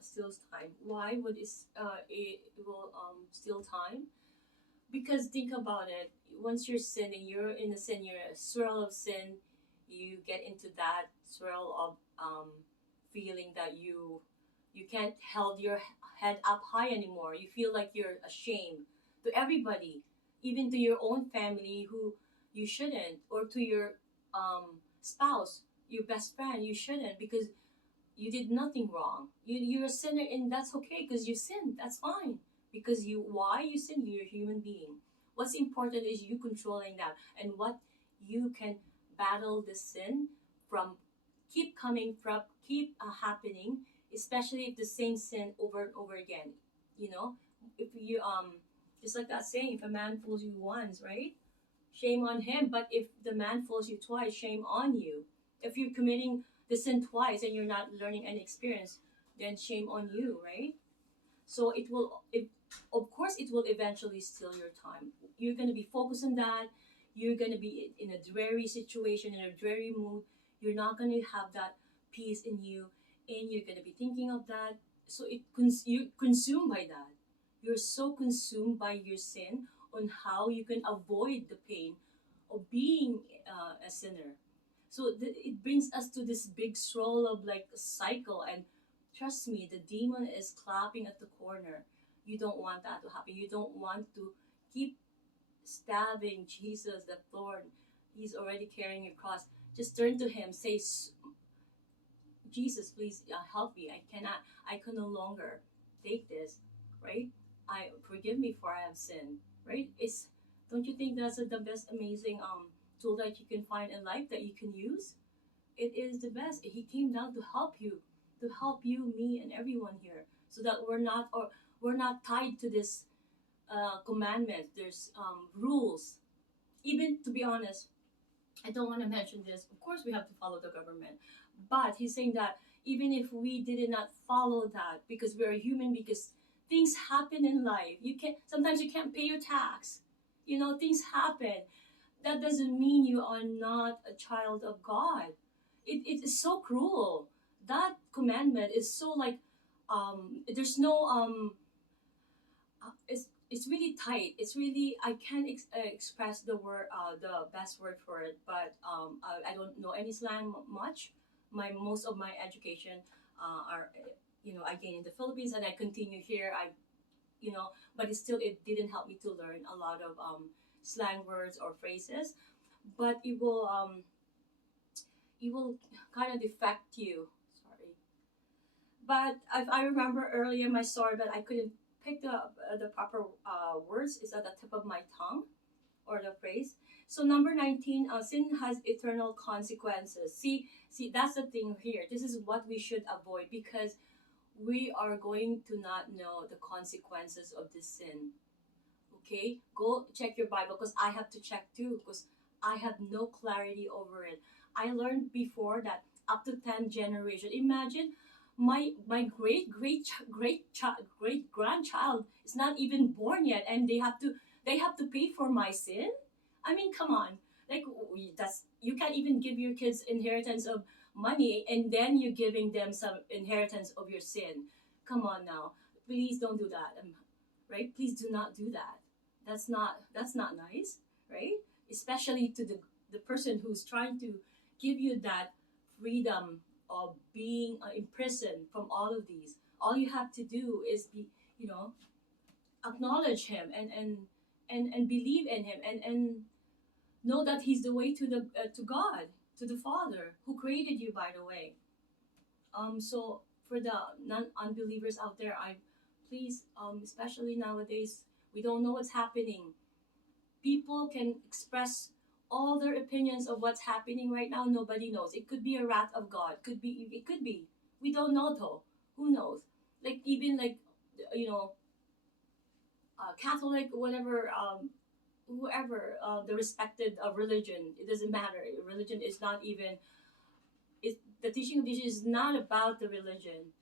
steals time. Why would it will steal time? Because think about it. Once you're sinning, you're in a sin. You're a swirl of sin. You get into that swirl of feeling that you can't hold your head up high anymore. You feel like you're ashamed to everybody, even to your own family who you shouldn't, or to your spouse, your best friend, you shouldn't, because you did nothing wrong. You're a sinner, and that's okay because you sinned. That's fine. Because you why you sin? You're a human being. What's important is you controlling that, and what you can battle the sin from keep coming from keep happening, especially if the same sin over and over again. You know, if you just like that saying, if a man fools you once, right? Shame on him. But if the man fools you twice, shame on you. If you're committing the sin twice and you're not learning any experience, then shame on you, right? So of course, it will eventually steal your time. You're going to be focused on that. You're going to be in a dreary situation, in a dreary mood. You're not going to have that peace in you, and you're going to be thinking of that. So you're consumed by that. You're so consumed by your sin on how you can avoid the pain of being a sinner. So it brings us to this big swirl of like a cycle, and trust me, the demon is clapping at the corner. You don't want that to happen. You don't want to keep stabbing Jesus, the thorn. He's already carrying your cross. Just turn to him. Say, Jesus, please help me. I can no longer take this, right? I forgive me for I have sinned, right? Don't you think that's the best amazing tool that you can find in life that you can use? It is the best. He came down to help you, me, and everyone here, so that we're not tied to this commandment. There's rules. Even to be honest, I don't want to mention this. Of course, we have to follow the government, but he's saying that even if we did not follow that, because we're human, because things happen in life. You can sometimes you can't pay your tax. You know, things happen. That doesn't mean you are not a child of God. It is so cruel. That commandment is so like there's no it's really tight. It's really I can't express the best word for it, but I don't know any slang much. My most of my education are I gained in the Philippines, and I continue here. But it didn't help me to learn a lot of slang words or phrases, but it will kind of affect you. Sorry, but if I remember earlier my story, but I couldn't pick the proper words. Is at the tip of my tongue, or the phrase. So number 19, sin has eternal consequences. See, that's the thing here. This is what we should avoid, because we are going to not know the consequences of this sin. Okay, go check your Bible, because I have to check too, because I have no clarity over it. I learned before that up to 10 generation. Imagine my great grandchild is not even born yet, and they have to pay for my sin. I mean, come on. Like, that's you can't even give your kids inheritance of money, and then you're giving them some inheritance of your sin. Come on now. Please don't do that. Right? Please do not do that. That's not nice, right? Especially to the person who's trying to give you that freedom of being imprisoned from all of these. All you have to do is you know, acknowledge him, and believe in him, and know that he's the way to God, to the Father who created you, by the way. So for the non-unbelievers out there, I please, especially nowadays, we don't know what's happening. People can express all their opinions of what's happening right now. Nobody knows. It could be a wrath of God. Could be. It could be. We don't know though. Who knows? Like, even like, you know, Catholic, whatever, whoever, the respected religion. It doesn't matter. Religion is not even. The teaching of Jesus is not about the religion.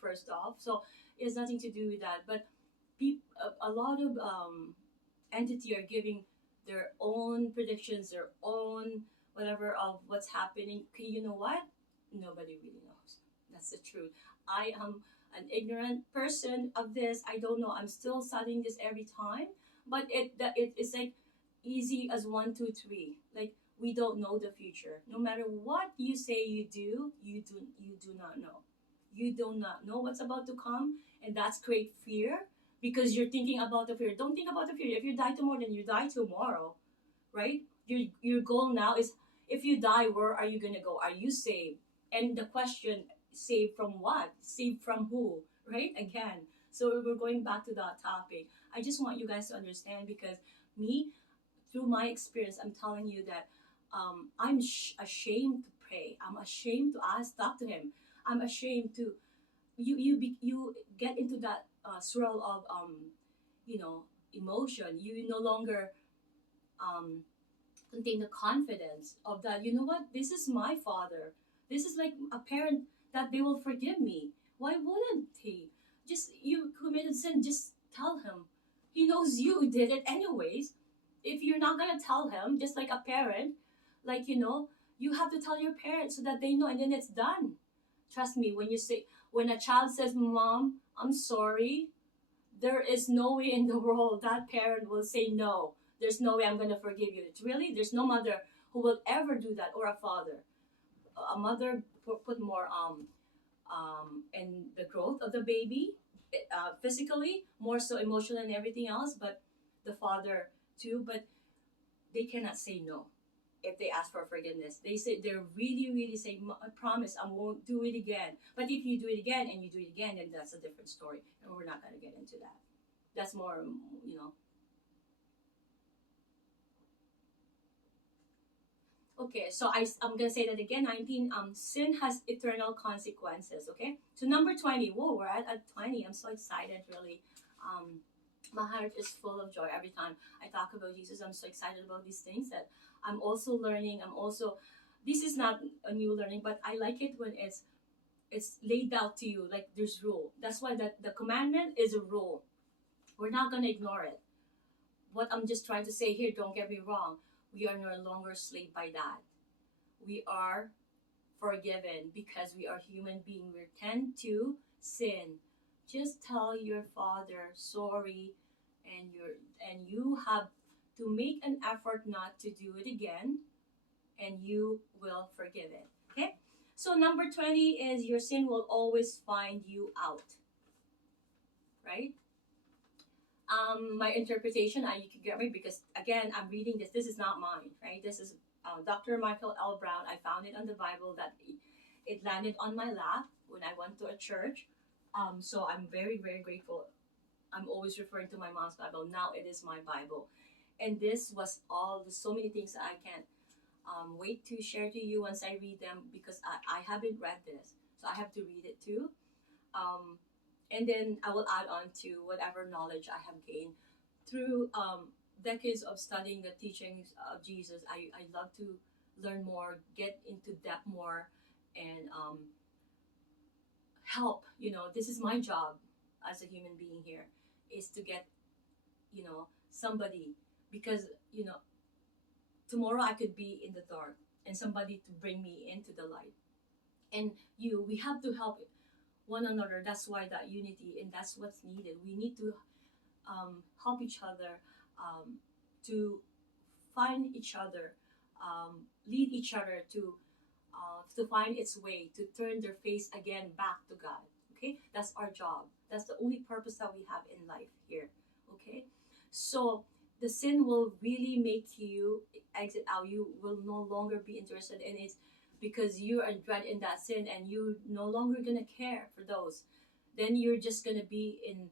First off, so it has nothing to do with that. But a lot of entity are giving their own predictions, their own whatever of what's happening. Okay, you know what? Nobody really knows. That's the truth. I an ignorant person of this. I don't know. I'm still studying this every time, but it's like easy as one, two, three. Like we don't know the future. No matter what you say you do not know. You do not know what's about to come, and that's great fear because you're thinking about the fear. Don't think about the fear. If you die tomorrow, then you die tomorrow, right? Your goal now is, if you die, where are you gonna go? Are you saved? And the question, saved from what? Saved from who? Right? Again. So we're going back to that topic. I just want you guys to understand, because me, through my experience, I'm telling you that I'm ashamed to pray. I'm ashamed to ask, talk to him. I'm ashamed to you get into that swirl of you know emotion. You no longer um contain the confidence of that. You know what? This is my father. This is like a parent, that they will forgive me. Why wouldn't he? Just, you committed sin, just tell him. He knows you did it anyways. If you're not gonna tell him, just like a parent, like you have to tell your parents so that they know, and then it's done. Trust me, when a child says, "Mom, I'm sorry," there is no way in the world that parent will say no. There's no way I'm going to forgive you. It's really, there's no mother who will ever do that, or a father. A mother put more in the growth of the baby, physically, more so emotional and everything else, but the father too. But they cannot say no if they ask for forgiveness. They're really, really saying, "I promise I won't do it again." But if you do it again and you do it again, then that's a different story, and we're not going to get into that. That's more, you know. Okay, so I'm gonna say that again. 19. Sin has eternal consequences. Okay, so number 20. Whoa, we're at 20. I'm so excited, really. Um, my heart is full of joy every time I talk about Jesus. I'm so excited about these things that I'm also learning. I'm also, this is not a new learning, but I like it when it's laid out to you, like there's rule. That's why that the commandment is a rule. We're not gonna ignore it. What I'm just trying to say here, don't get me wrong, we are no longer slave by that. We are forgiven because we are human beings. We tend to sin. Just tell your father sorry, and you have to make an effort not to do it again, and you will forgive it. Okay? So number 20 is, your sin will always find you out. Right? My interpretation, you can get me, because again, I'm reading this. This is not mine, right? This is Dr. Michael L. Brown. I found it on the Bible, that it landed on my lap when I went to a church. So I'm very, very grateful. I'm always referring to my mom's Bible. Now it is my Bible. And this was all, there's so many things that I can't wait to share to you once I read them, because I haven't read this. So I have to read it too. Um, and then I will add on to whatever knowledge I have gained through decades of studying the teachings of Jesus. I love to learn more, get into depth more, and help. This is my job as a human being here, is to get somebody, because tomorrow I could be in the dark, and somebody to bring me into the light. And we have to help one another. That's why that unity, and that's what's needed. We need to help each other, to find each other, lead each other to find its way, to turn their face again back to God. Okay, that's our job. That's the only purpose that we have in life here. Okay, so the sin will really make you exit out. You will no longer be interested in it, because you are dread in that sin, and you no longer gonna care for those. Then you're just gonna be in,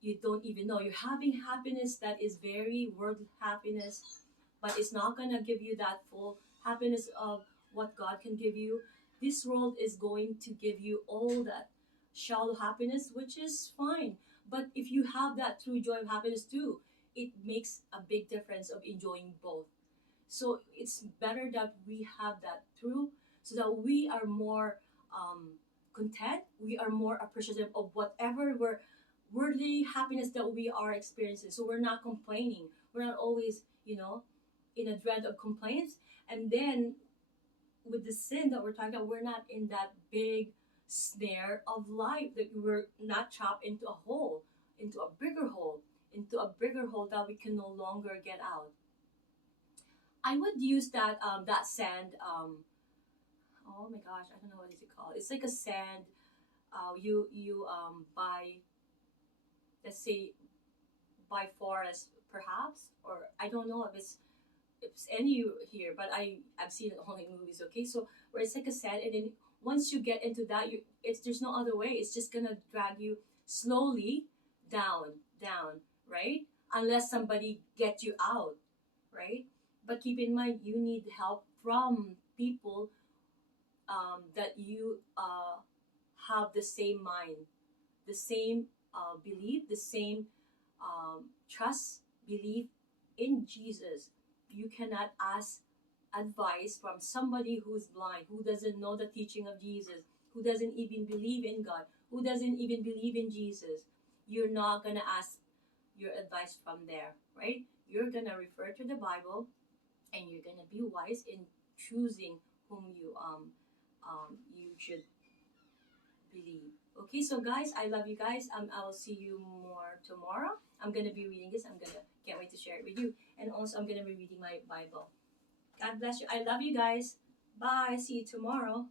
you don't even know you're having happiness that is very worldly happiness, but it's not gonna give you that full happiness of what God can give you. This world is going to give you all that shallow happiness, which is fine. But if you have that true joy of happiness too, it makes a big difference of enjoying both. So it's better that we have that through, so that we are more content, we are more appreciative of whatever worldly happiness that we are experiencing. So we're not complaining. We're not always, in a dread of complaints. And then with the sin that we're talking about, we're not in that big snare of life, that we're not trapped into a hole, into a bigger hole, into a bigger hole that we can no longer get out. I would use that sand. Oh my gosh, I don't know what is it called. It's like a sand. You buy, let's say, by forest perhaps, or I don't know if it's any here, but I've seen it only in movies. Okay, so where it's like a sand, and then once you get into that, it's there's no other way. It's just gonna drag you slowly down, right? Unless somebody gets you out, right? But keep in mind, you need help from people that you have the same mind, the same belief, the same trust, belief in Jesus. You cannot ask advice from somebody who's blind, who doesn't know the teaching of Jesus, who doesn't even believe in God, who doesn't even believe in Jesus. You're not gonna ask your advice from there, right? You're gonna refer to the Bible, and you're gonna be wise in choosing whom you should believe. Okay, so guys, I love you guys. I will see you more tomorrow. I'm gonna be reading this. Can't wait to share it with you. And also, I'm gonna be reading my Bible. God bless you. I love you guys. Bye. See you tomorrow.